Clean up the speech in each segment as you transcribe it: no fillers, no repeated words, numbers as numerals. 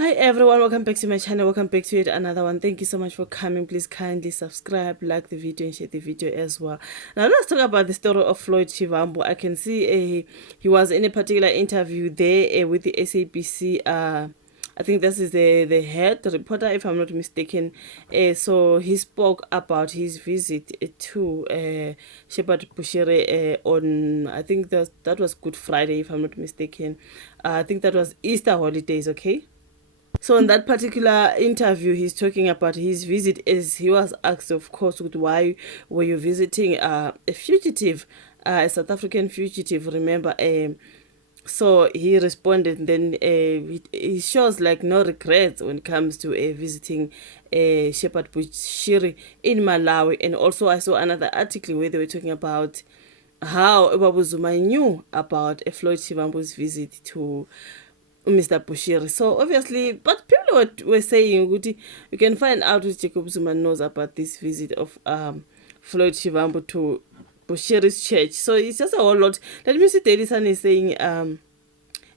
Hi everyone, welcome back to my channel. Welcome back to yet another one. Thank you so much for coming. Please kindly subscribe, like the video, and share the video as well. Now let's talk about the story of Floyd Shivambu. I can see he was in a particular interview there with the SABC. I think this is the head reporter, if I'm not mistaken. So he spoke about his visit to Shepherd Bushiri on, I think that was Good Friday, if I'm not mistaken. I think that was Easter holidays, okay? So in that particular interview, he's talking about his visit as he was asked, of course, with why were you visiting a fugitive, a South African fugitive, remember? So he responded, then he shows like no regrets when it comes to visiting Shepherd Bushiri in Malawi. And also I saw another article where they were talking about how Babu Zuma knew about Floyd Shivambu's visit to Mr. Bushiri. So obviously, but people were saying, you can find out what Jacob Zuma knows about this visit of Floyd Shivambu to Bushiri's church. So it's just a whole lot. Let me see, Daily Sun is saying,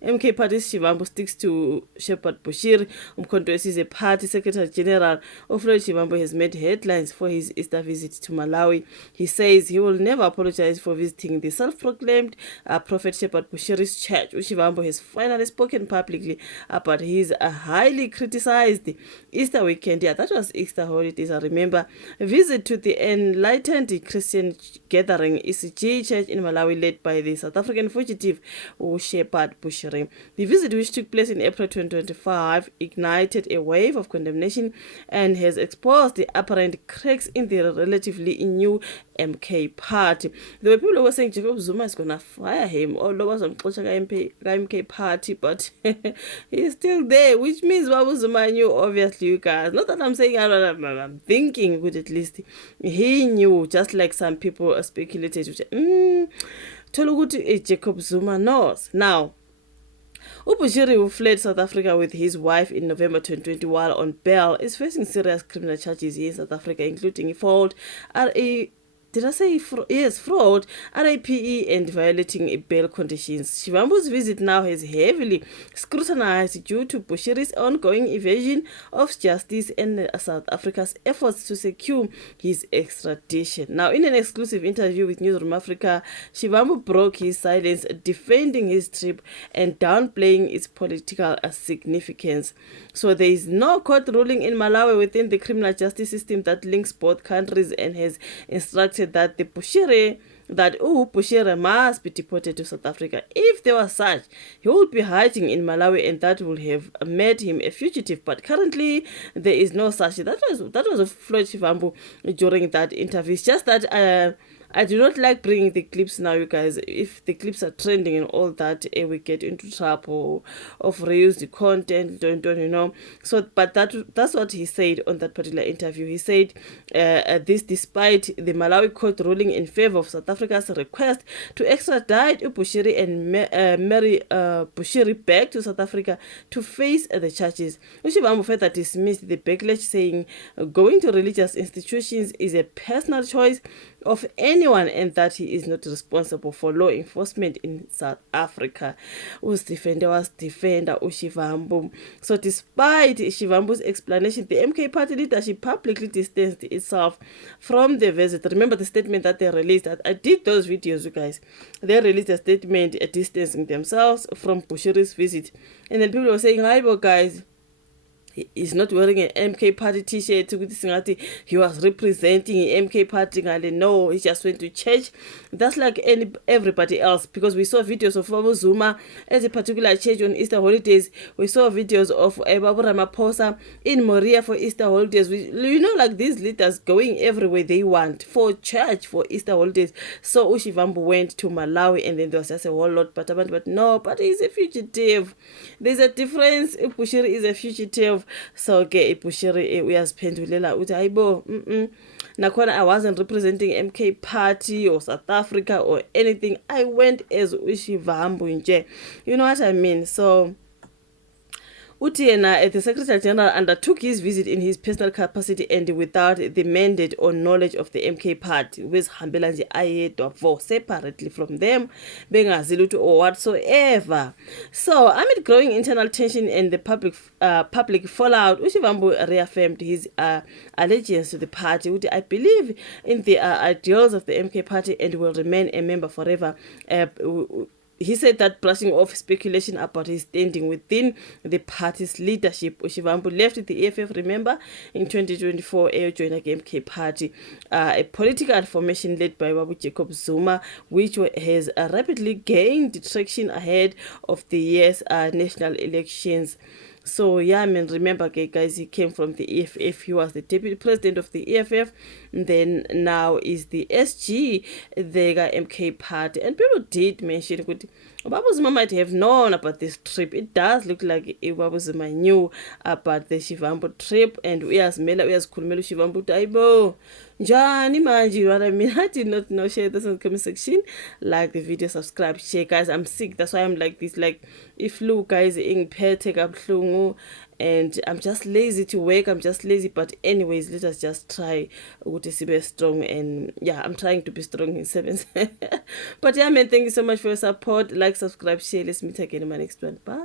MK Party Shivambu sticks to Shepherd Bushiri. Umkhonto is a party secretary general of Floyd Shivambu has made headlines for his Easter visit to Malawi. He says he will never apologize for visiting the self-proclaimed prophet Shepherd Bushiri's church. Shivambu has finally spoken publicly about his highly criticized Easter weekend. Yeah, that was Easter holidays. I remember a visit to the enlightened Christian gathering ECG church in Malawi led by the South African fugitive Shepherd Bushiri. The visit, which took place in April 2025, ignited a wave of condemnation and has exposed the apparent cracks in the relatively new MK party. There were people who were saying Jacob Zuma is going to fire him or lower some MK party, but he's still there, which means Babu Zuma knew, obviously, you guys. Not that I'm saying I'm thinking, but at least he knew, just like some people speculated. Jacob Zuma knows. Now, Bushiri, who fled South Africa with his wife in November 2020 while on bail, is facing serious criminal charges here in South Africa, including fraud, fraud, RIPE, and violating bail conditions. Shivambu's visit now has heavily scrutinized due to Bushiri's ongoing evasion of justice and South Africa's efforts to secure his extradition. Now, in an exclusive interview with Newsroom Africa, Shivambu broke his silence, defending his trip and downplaying its political significance. So there is no court ruling in Malawi within the criminal justice system that links both countries, and has instructed that Bushiri must be deported to South Africa. If there was such, he would be hiding in Malawi, and that would have made him a fugitive. But currently, there is no such. That was Floyd Shivambu during that interview. It's just that I do not like bringing the clips now, you guys. If the clips are trending and all that, we get into trouble of reused content, don't you know. So, but that's what he said on that particular interview. He said this despite the Malawi court ruling in favor of South Africa's request to extradite Bushiri and Mary Bushiri back to South Africa to face the charges. Shivambu further dismissed the backlash, saying going to religious institutions is a personal choice of anyone, and that he is not responsible for law enforcement in South Africa. Defender Shivambu. So despite Shivambu's explanation, the MK party leadership publicly distanced itself from the visit. Remember the statement that they released? I did those videos, you guys. They released a statement distancing themselves from Bushiri's visit. And then people were saying, hi, guys, he's not wearing an MK party t-shirt. He was representing MK party. No, he just went to church. That's like everybody else, because we saw videos of Babu Zuma at a particular church on Easter holidays. We saw videos of Babu Ramaphosa in Moria for Easter holidays. Like these leaders going everywhere they want for church for Easter holidays. So Shivambu went to Malawi, and then there was just a whole lot, but no, but he's a fugitive. There's a difference. Bushiri is a fugitive. So Bushiri uyaziphendulela uthi hayibo nakhona I wasn't representing MK party or South Africa or anything. I went as Shivambu nje. You know what I mean? So Uthi yena, the Secretary General undertook his visit in his personal capacity and without the mandate or knowledge of the MK party, bezihambela nje ayedwa vo separately from them, bengazi lutho or whatsoever. So amid growing internal tension and the public fallout, uShivambu reaffirmed his allegiance to the party. Uthi, I believe in the ideals of the MK party and will remain a member forever. He said that, brushing off speculation about his standing within the party's leadership. Shivambu left the EFF, remember, in 2024, joined the MK party, a political formation led by Babu Jacob Zuma, which has rapidly gained traction ahead of the year's national elections. So yeah, I mean, remember, guys, he came from the EFF. He was the deputy president of the EFF, and then now is the SG, the MK party. And people did mention that Babu Zuma might have known about this trip. It does look like Babu Zuma knew about the Shivambu trip, and uyazimela uyazikhulumela uShivambu Taibo. Njani manje, you know what I mean? I did not know. Share this in the comment section, like the video, subscribe, share, guys. I'm sick, that's why I'm like this. Like, if flu, guys, in pair take up flu, and I'm just lazy to work. I'm just lazy, but anyways, let us just try to be strong. And yeah, I'm trying to be strong in 7. But yeah, man, thank you so much for your support. Like, subscribe, share. Let's meet again in my next one. Bye.